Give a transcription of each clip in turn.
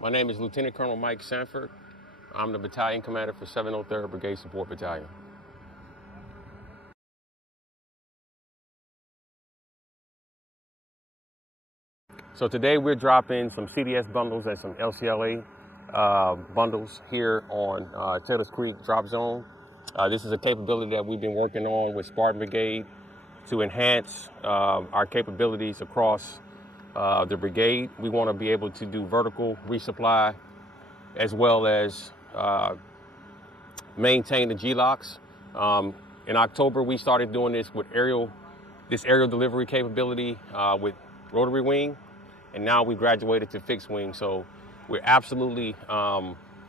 My name is Lieutenant Colonel Mike Sanford. I'm the battalion commander for 703rd Brigade Support Battalion. So today we're dropping some CDS bundles and some LCLA bundles here on Taylor's Creek Drop Zone. This is a capability that we've been working on with Spartan Brigade to enhance our capabilities across the brigade. We want to be able to do vertical resupply as well as maintain the G-locks. In October, we started doing this with aerial delivery capability with rotary wing, and now we graduated to fixed wing. So we're absolutely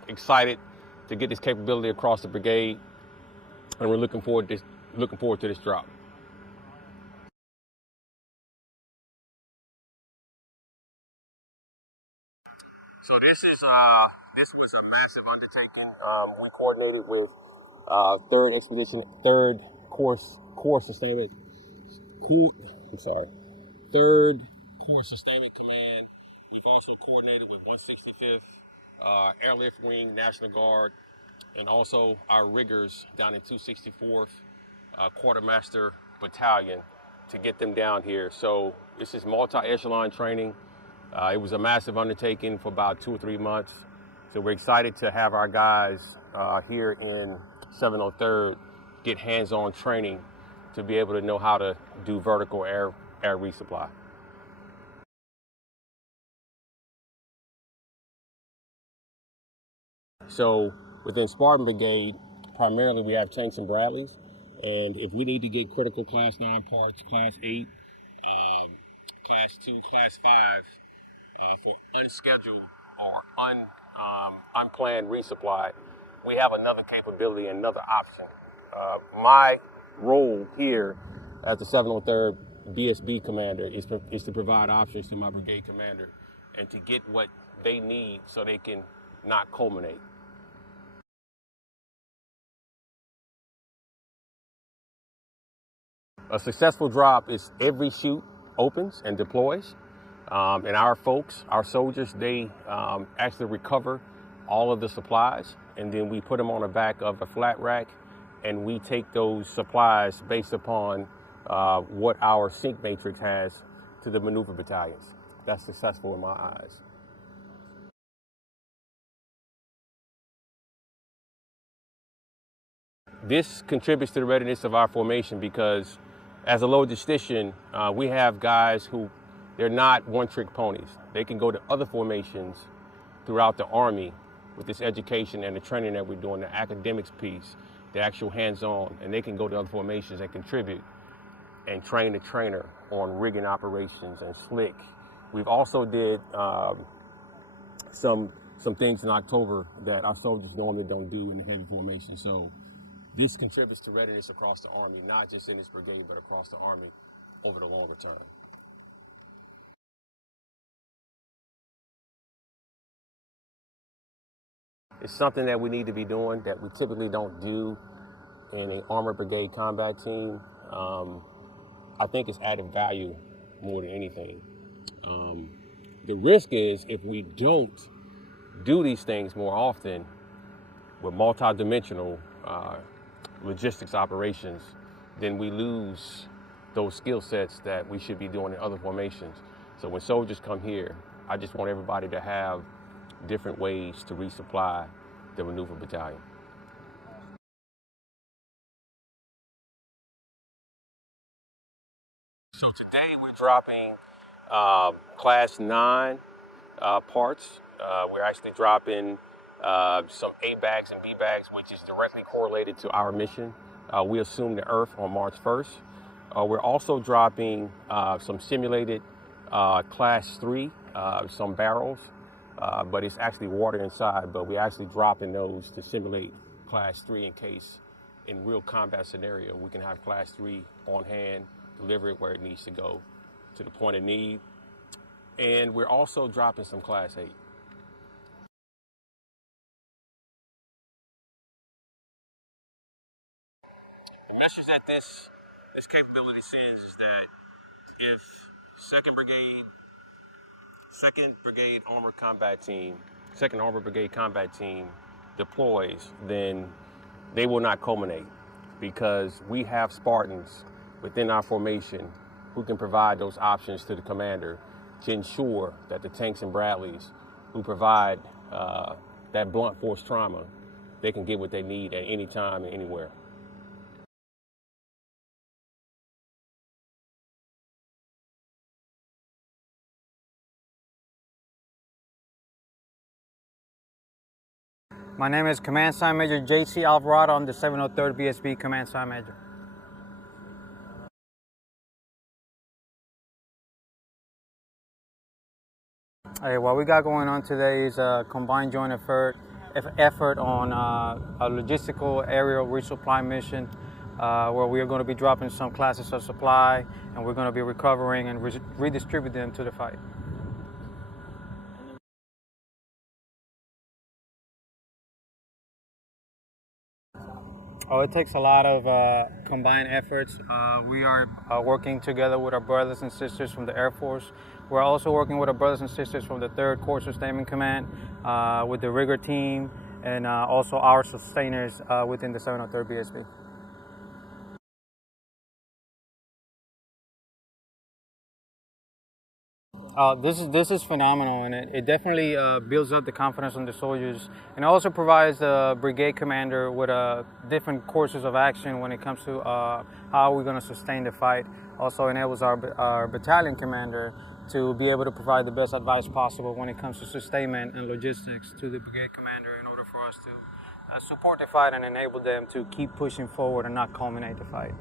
excited to get this capability across the brigade, and we're looking forward to this drop. So this was a massive undertaking. We coordinated with Third Corps Sustainment Command. We've also coordinated with 165th Airlift Wing, National Guard, and also our riggers down in 264th Quartermaster Battalion to get them down here. So this is multi-echelon training. It was a massive undertaking for about 2 or 3 months. So we're excited to have our guys here in 703rd get hands-on training to be able to know how to do vertical air resupply. So within Spartan Brigade, primarily we have tanks and Bradleys. And if we need to get critical Class 9 parts, Class 8, Class 2, Class 5, for unscheduled or unplanned resupply, we have another capability, another option. My role here as the 703rd BSB commander is to provide options to my brigade commander and to get what they need so they can not culminate. A successful drop is every chute opens and deploys. And our folks, our soldiers, they actually recover all of the supplies, and then we put them on the back of a flat rack, and we take those supplies based upon what our sync matrix has to the maneuver battalions. That's successful in my eyes. This contributes to the readiness of our formation because as a logistician, we have guys who they're not one-trick ponies. They can go to other formations throughout the Army with this education and the training that we're doing, the academics piece, the actual hands-on, and they can go to other formations and contribute and train the trainer on rigging operations and slick. We've also did some things in October that our soldiers normally don't do in the heavy formation. So this contributes to readiness across the Army, not just in this brigade, but across the Army over the longer term. It's something that we need to be doing that we typically don't do in an Armored Brigade Combat Team. I think it's added value more than anything. The risk is if we don't do these things more often with multi-dimensional logistics operations, then we lose those skill sets that we should be doing in other formations. So when soldiers come here, I just want everybody to have different ways to resupply the maneuver battalion. So today we're dropping Class 9 parts. We're actually dropping some A bags and B bags, which is directly correlated to our mission. We assume the Earth on March 1st. We're also dropping some simulated Class 3, some barrels, but it's actually water inside, but we're actually dropping those to simulate Class 3 in case in real combat scenario, we can have Class 3 on hand, deliver it where it needs to go to the point of need. And we're also dropping some Class 8. The message that this capability sends is that if 2nd Brigade Armored Combat Team 2nd Armored Brigade Combat Team deploys, then they will not culminate, because we have Spartans within our formation who can provide those options to the commander to ensure that the tanks and Bradleys who provide that blunt force trauma, they can get what they need at any time and anywhere. My name is Command Sergeant Major J.C. Alvarado. I'm the 703rd BSB Command Sergeant Major. Hey, what we got going on today is a combined joint effort on a logistical aerial resupply mission where we are going to be dropping some classes of supply, and we're going to be recovering and redistribute them to the fight. Oh, it takes a lot of combined efforts. We are working together with our brothers and sisters from the Air Force. We're also working with our brothers and sisters from the 3rd Corps Sustainment Command, with the rigger team, and also our sustainers within the 703rd BSB. This is phenomenal, and it definitely builds up the confidence on the soldiers, and also provides the brigade commander with different courses of action when it comes to how we're going to sustain the fight. Also enables our battalion commander to be able to provide the best advice possible when it comes to sustainment and logistics to the brigade commander in order for us to support the fight and enable them to keep pushing forward and not culminate the fight.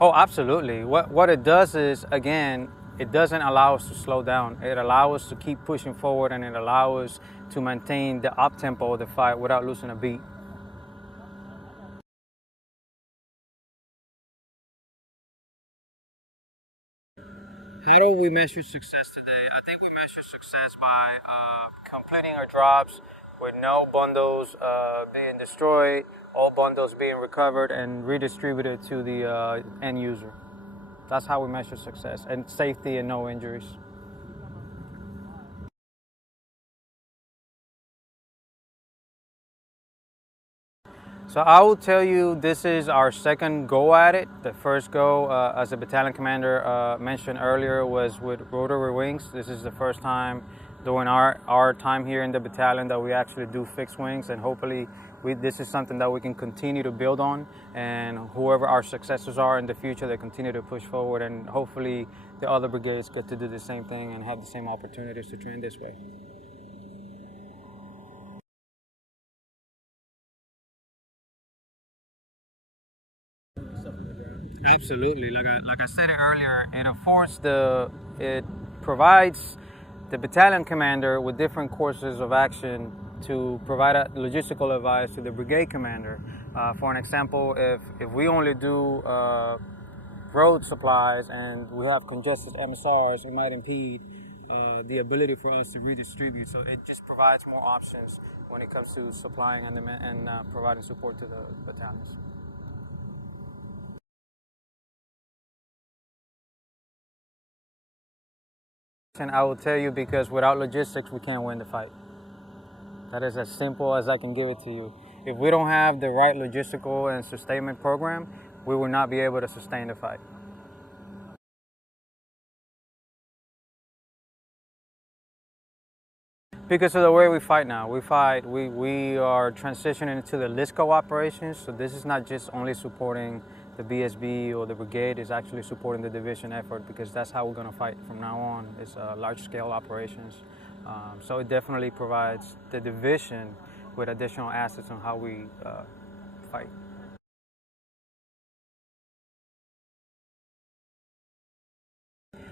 Oh, absolutely. What it does is, again, it doesn't allow us to slow down. It allows us to keep pushing forward, and it allows us to maintain the up-tempo of the fight without losing a beat. How do we measure success today? I think we measure success by completing our drops with no bundles being destroyed, all bundles being recovered and redistributed to the end user. That's how we measure success, and safety and no injuries. So I will tell you, this is our second go at it. The first go, as the battalion commander mentioned earlier, was with rotary wings. This is the first time during our time here in the battalion that we actually do fixed wings, and hopefully this is something that we can continue to build on, and whoever our successors are in the future, they continue to push forward, and hopefully the other brigades get to do the same thing and have the same opportunities to train this way. Absolutely. Like I said earlier, it provides the battalion commander with different courses of action to provide a logistical advice to the brigade commander. For an example, if we only do road supplies and we have congested MSRs, it might impede the ability for us to redistribute. So it just provides more options when it comes to supplying and providing support to the battalions. And I will tell you, because without logistics, we can't win the fight. That is as simple as I can give it to you. If we don't have the right logistical and sustainment program, we will not be able to sustain the fight. Because of the way we fight now, we are transitioning to the LISCO operations. So this is not just only supporting the BSB or the brigade, is actually supporting the division effort, because that's how we're going to fight from now on. It's large-scale operations. So it definitely provides the division with additional assets on how we fight.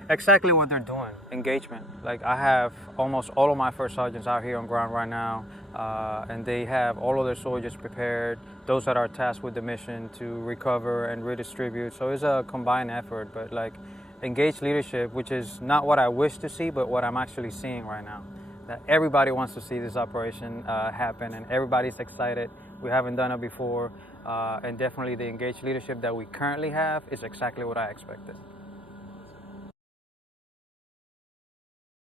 Exactly what they're doing, engagement. Like, I have almost all of my first sergeants out here on ground right now, and they have all of their soldiers prepared, those that are tasked with the mission to recover and redistribute. So it's a combined effort, but like engaged leadership, which is not what I wish to see, but what I'm actually seeing right now. That everybody wants to see this operation happen, and everybody's excited. We haven't done it before, and definitely the engaged leadership that we currently have is exactly what I expected.